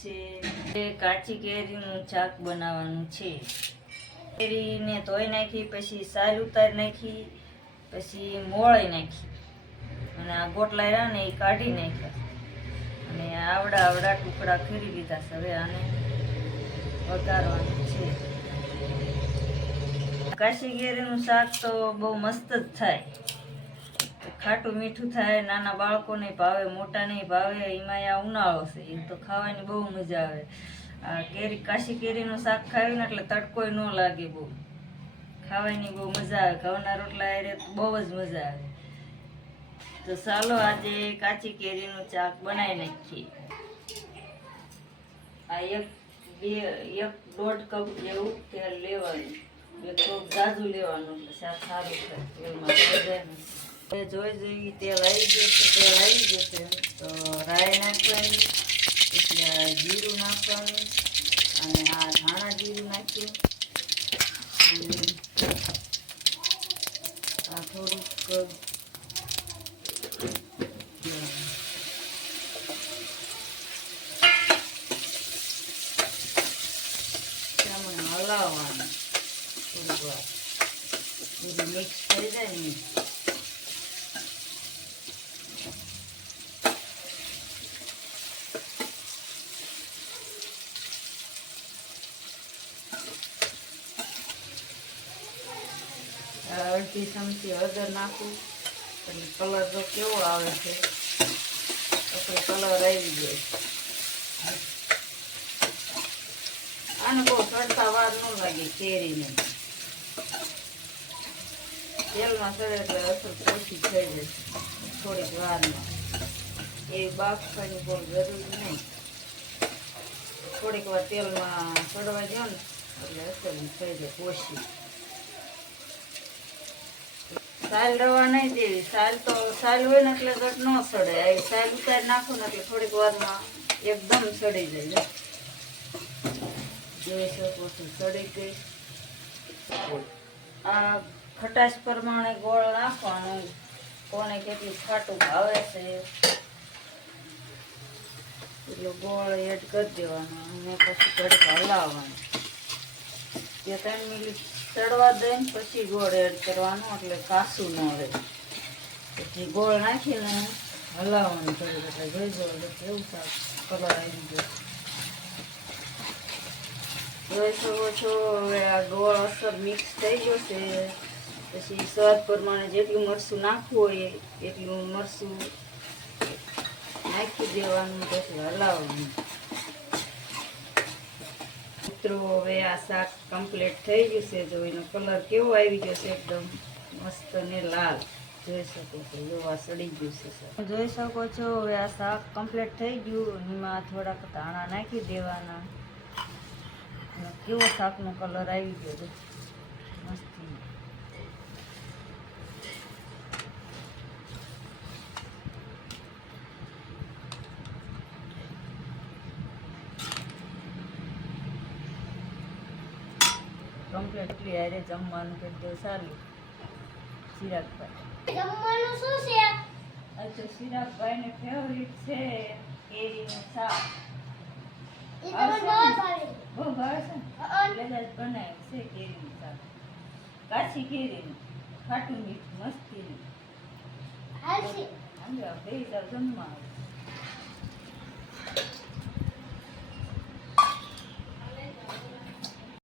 છે. કાચી કેરીનું શાક બનાવવાનું છે. કેરીને ધોઈ નાખી, પછી સાલ ઉતારી નાખી, પછી મોળી નાખી અને આ ગોટલા રહ્યા ને એ કાઢી નાખ્યા અને આવડા આવડા ટુકડા કરી દીધા છે. હવે આને વઘારવાનું છે. કાચી કેરીનું શાક તો બહુ મસ્ત જ થાય. ખાટું મીઠું થાય, નાના બાળકોને ભાવે, મોટાને ભાવે. એમાં આ ઉનાળો છે, એ તો ખાવાની બહુ મજા આવે. આ કાચી કેરીનું શાક ખાયું ને એટલે તડકોય ન લાગે. બહુ ખાવાની બહુ મજા આવે. ઘઉંના રોટલા એ બહુ જ મજા આવે. તો ચાલો આજે કાચી કેરીનું શાક બનાવી નાખીએ. આ એક 1.5 કપ જેવું તેલ લેવાનું. થોડુંક જાજુ લેવાનું એટલે શાક સારું થાય. તેલમાં જોઈ તેલ આવી જશે. તો રાઈ નાખવાની, પછી જીરું નાખવાનું અને આ ધાણા જીરું નાખ્યું અને આ થોડુંક હલાવવાનું. થોડીક વાર બધું મિક્સ થઈ જાય ને અડધી ચમચી હળદર નાખું એટલે કલર તો કેવો આવે છે. આપણે કલર આવી જાય. આને બહુ સડતા વાર ન લાગે. કેરીને તેલમાં સડે એટલે અસર ઓછી થઈ જશે થોડીક વારમાં. એ બાફવાની બહુ જરૂરી નહીં. થોડીક વાર તેલમાં સડવા દો ને એટલે અસર થઈ જાય ઓછી. સાલ રવા નહીં દેવી. સાલ હોય ને એટલે ઘટ ન સડે. સાલ ઉતારી નાખો ને એટલે થોડીક વારમાં એકદમ સડી જાય. જોઈ શકો છો સડી ગઈ. આ ખટાશ પ્રમાણે ગોળ નાખવાનું. કોને કેટલું ખાટું ભાવે છે એટલો ગોળ એડ કરી દેવાનો અને પછી ઘડીક હલાવવાનું. 2-3 મિનિટ ચડવા દઈને પછી ગોળ એડ કરવાનો એટલે કાસું ન રહે. પછી ગોળ નાખીને હલાવવાનું થોડુંક. એટલે જોઈજો કેવું શાક કલર આવી ગયો. જોઈ શકો છો. હવે આ ગોળ અસર મિક્સ થઈ ગયો છે. પછી સ્વાદ પ્રમાણે જેટલું મરચું નાખવું હોય એટલું મરચું નાખી દેવાનું. પછી હલાવવાનું. મિત્રો હવે આ શાક કમ્પ્લીટ થઈ ગયું છે. જો એનો કલર કેવો આવી ગયો છે, એકદમ મસ્ત ને લાલ. જોઈ શકો છો. જોવા સડી ગયું છે. જોઈ શકો છો હવે આ શાક કમ્પ્લીટ થઈ ગયું. એમાં થોડાક ધાણા નાખી દેવાના. કેવો શાકનો કલર આવી ગયો મસ્તી. કમ્પ્લીટલી હારે જમવાનું કરી દો. સારું. ચિરાગભાઈ જમવાનું શું છે? અચ્છા, ચિરાગભાઈ ને ફેવરિટ છે કેરીનું શાક. બહુ ભાવે છે ને એટલે જ બનાવ્યું છે કેરીનું શાક. કાચી કેરીનું ખાટું મીઠું મસ્તીનું. બે જાવ જમવા.